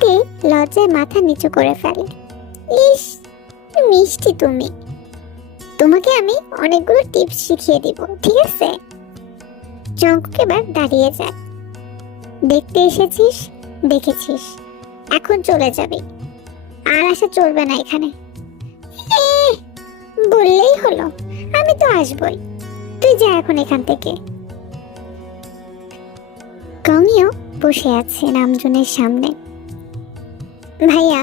তে লজ্জায় মাথা নিচু করে ফেলে। ইস, মিষ্টি তুমি। তোমাকে আমি অনেকগুলো টিপস শিখিয়ে দিব, ঠিক আছে? জঙ্কুক এবার দাঁড়িয়ে যায়। দেখতে এসেছিস, দেখেছিস। এখন চলে যাবে। আর আসা চলবে না এখানে। বললেই হলো, আমি তো আসবই। তুই যা এখন এখান থেকে। কংইও বসে আছে নামজনের সামনে। ভাইয়া,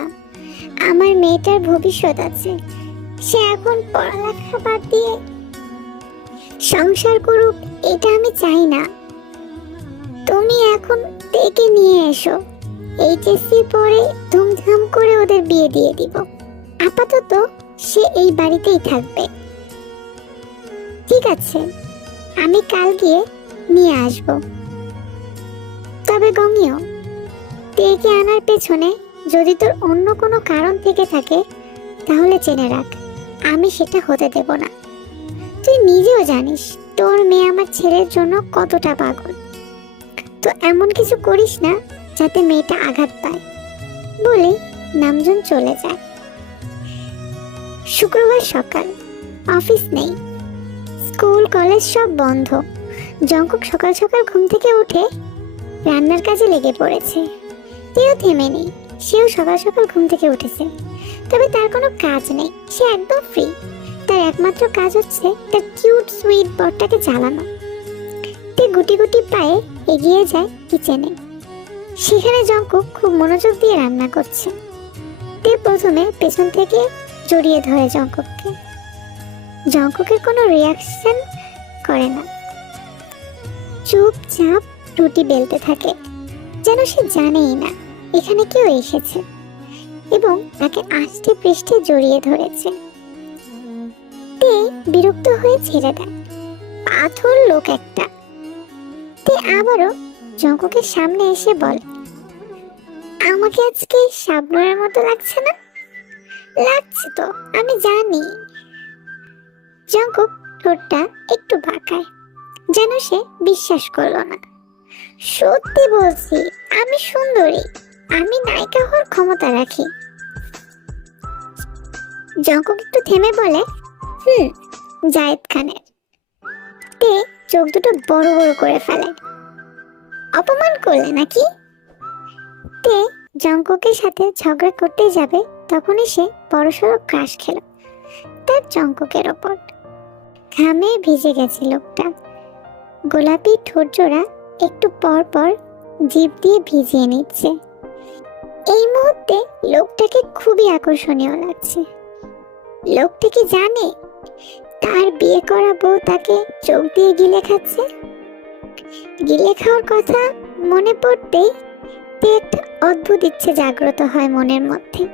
আমার মেয়েটার ভবিষ্যৎ আছে। সে এখন পড়ালেখা বাদ দিয়ে সংসার করুক, এটা আমি চাই না। তুমি এখন ডেকে নিয়ে এসো। এইচএসসি পরে ধুমধাম করে ওদের বিয়ে দিয়ে দিব। আপাতত সে এই বাড়িতেই থাকবে। ঠিক আছে, আমি কাল গিয়ে নিয়ে আসব। তবে গঙ্গিও ডেকে আনার পেছনে যদি তোর অন্য কোনো কারণ থেকে থাকে, তাহলে জেনে রাখ, আমি সেটা হতে দেব না। তুই নিজেও জানিস, তোর মেয়ে আমার ছেলের জন্য কতটা পাগল। তো এমন কিছু করিস না, যাতে মেয়েটা আঘাত পায়। বলে নামজন চলে যায়। শুক্রবার সকাল, অফিস নেই। স্কুল, কলেজ সব বন্ধ। জঙ্কুক সকাল সকাল ঘুম থেকে উঠে রান্নার কাজে লেগে পড়েছে। তেও থেমে নেই। সেও সকাল সকাল ঘুম থেকে উঠেছে। তবে তার কোনো কাজ নেই, সে একদম ফ্রি তার একমাত্র কাজ হচ্ছে তার কিউট সুইট বরটাকে জ্বালানো। তে গুটি গুটি পায়ে এগিয়ে যায় কিচেনে সেখানে জঙ্কুক খুব মনোযোগ দিয়ে রান্না করছে। তে প্রথমে পেছন থেকে জড়িয়ে ধরে জঙ্কুককে জঙ্কুকের কোনো রিয়াকশন করে না। চুপচাপ রুটি বেলতে থাকে, যেন সে জানেই না। এখানে কেউ এসেছে এবং তাকে আষ্টে পৃষ্ঠে জড়িয়ে ধরেছে। তে বিরক্ত হয়ে ছেড়ে দেয় পাথর লোক একটা। তে আবারও জঙ্কুকের সামনে এসে বলে, আমাকে আজকে শাবনুরের মতো লাগছে না? লাগছে তো, আমি জানি। জঙ্কুক ঠোঁটটা একটু বাঁকায়, যেন সে বিশ্বাস করল না। সত্যি বলছি, আমি সুন্দরী। আমি নায়িকা হওয়ার ক্ষমতা রাখি। জঙ্কুক একটু থেমে বলে, হুম, জায়েদ খানের। তে চোখ দুটো বড় বড় করে ফেলে। অপমান করলে নাকি? তে জঙ্কুকের সাথে ঝগড়া করতে যাবে, তখনই সে বড়সড় ক্রাশ খেল তার জঙ্কুকের ওপর। ঘামে ভিজে গেছে লোকটা। গোলাপি ঠোঁট জোড়া একটু পর পর জিভ দিয়ে ভিজিয়ে নিচ্ছে। এই মুহূর্তে লোকটাকে খুবই আকর্ষণীয় লাগছে। লোকটা কি জানে? তার বিয়ে করা বউ তাকে চোখ দিয়ে গিলে খাচ্ছে গিলে খাওয়ার কথা মনে পড়তেই একটা অদ্ভুত ইচ্ছে জাগ্রত হয় মনের মধ্যে।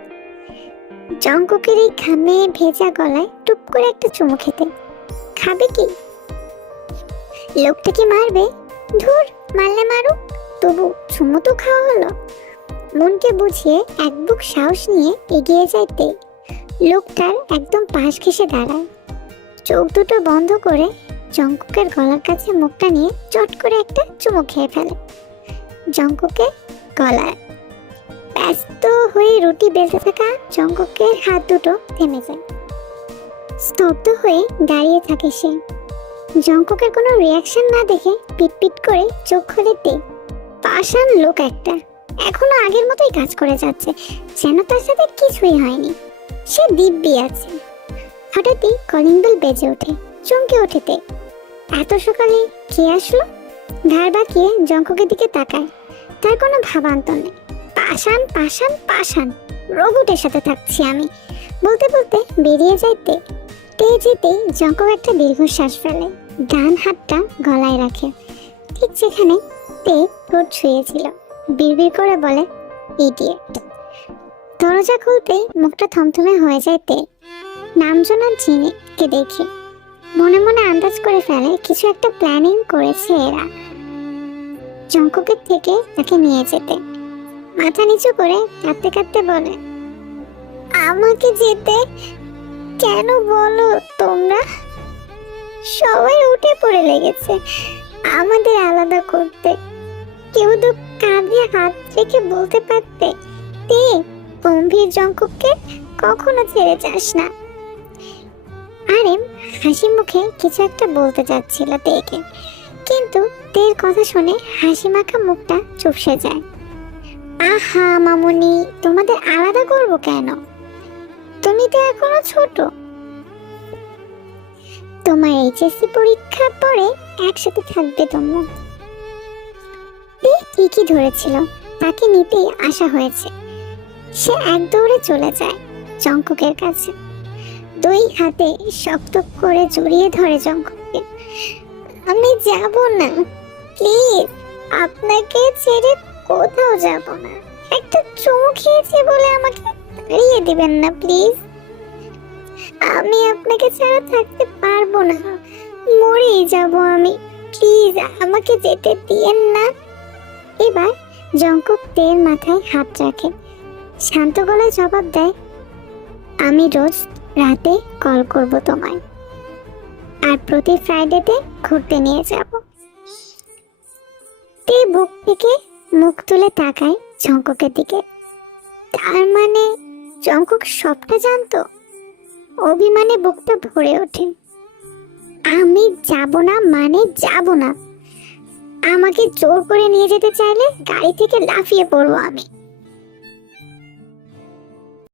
জঙ্কুকের এই ঘামে ভেজা গলায় টুপ করে একটা চুমু খেতে। খাবে কি? লোকটা কি মারবে? ধুর, মারলে মারুক, তবু চুমু তো খাওয়া হলো। মনকে বুঝিয়ে এক বুক সাহস নিয়ে এগিয়ে যাইতে লোকটার একদম পাশ ঘেসে দাঁড়ায়। চোখ দুটো বন্ধ করে জঙ্কুকের গলার কাছে মুখটা নিয়ে চট করে একটা চুমু খেয়ে ফেলে। জঙ্কুকের গলায়। ব্যস্ত হয়ে রুটি বেঁধে থাকা জঙ্কুকের হাত দুটো থেমে যায়। স্তব্ধ হয়ে দাঁড়িয়ে থাকে সে। জঙ্কুকের কোনো রিয়াকশন না দেখে পিটপিট করে চোখ খুলে দে পাষাণ লোক একটা। এখনও আগের মতোই কাজ করে যাচ্ছে, যেন তার সাথে কিছুই হয়নি। সে দিব্যি আছে। হঠাৎই কলিং বেল বেজে ওঠে, চমকে ওঠে তে। এত সকালে কে আসলো? ঘাড় বাঁকিয়ে জঙ্কুকের দিকে তাকায়। তার কোনো ভাবান্তর নেই। পাষাণ পাষাণ পাষাণ। রোবটের সাথে থাকছি আমি। বলতে বলতে বেরিয়ে যাইতে তে। যেতেই জঙ্কক একটা দীর্ঘশ্বাস ফেলে। ডান হাতটা গলায় রাখে। ঠিক যেখানে তে ঠোঁট ছুঁয়েছিল। বিড়বিড় করে বলে, ইডিয়েট। দরজা খুলতেই মুখটা থমথমে হয়ে যায় তে। নামজনা জিনেকে দেখে মনে মনে আন্দাজ করে ফেলে কিছু একটা প্ল্যানিং করেছে এরা। জঙ্কুকের থেকে তাকে নিয়ে যেতে। মাথা নিচু করে কাঁদতে কাঁদতে বলে, আমাকে যেতে কেন বলো তোমরা? সবাই উঠে পড়ে লেগেছে। আমাদের আলাদা করতে কেউ তো কাঁধে হাত রেখে বলতে পারতে গম্ভীর জঙ্কুককে কখনো ছেড়ে যাস না। হাসি মুখে কিছু একটা বলতে যাচ্ছিল তেকে, কিন্তু তের কথা শুনে হাসি মাখা মুখটা চুপসে যায়। আহা, মামুনি, তোমাদের আলাদা করব কেন? তুমি তো এখনও ছোট। তোমার এইচএসসি পরীক্ষার পরে একসাথে থাকবে তোমরা। ঠিকই ধরেছিল। তাকে নিতেই আসা হয়েছে। সে এক দৌড়ে চলে যায় জঙ্কুকের কাছে। দুই হাতে শক্ত করে জড়িয়ে ধরে জঙ্কুককে। আমি যাব না, প্লিজ। আপনাকে ছেড়ে কোথাও যাব না। একটা চুমু খেয়েছি বলে আমাকে তাড়িয়ে দিবেন না, প্লিজ। আমি আপনাকে ছাড়া থাকতে পারব না। মরেই যাব আমি। প্লিজ, আমাকে যেতে দিয়েন না। এবার জঙ্কুক তের মাথায় হাত রাখে। শান্ত গলায় জবাব দেয়, আমি রোজ রাতে কল করব তোমায়। আর প্রতি ফ্রাইডেতে ঘুরতে নিয়ে যাব। তে বুক থেকে মুখ তুলে তাকায় জঙ্কুকের দিকে। তার মানে জঙ্কুক সবটা জানতো? অভিমানে বুকটা ভরে ওঠে। আমি যাব না মানে যাব না। আমাকে জোর করে নিয়ে যেতে চাইলে গাড়ি থেকে লাফিয়ে পড়ব আমি।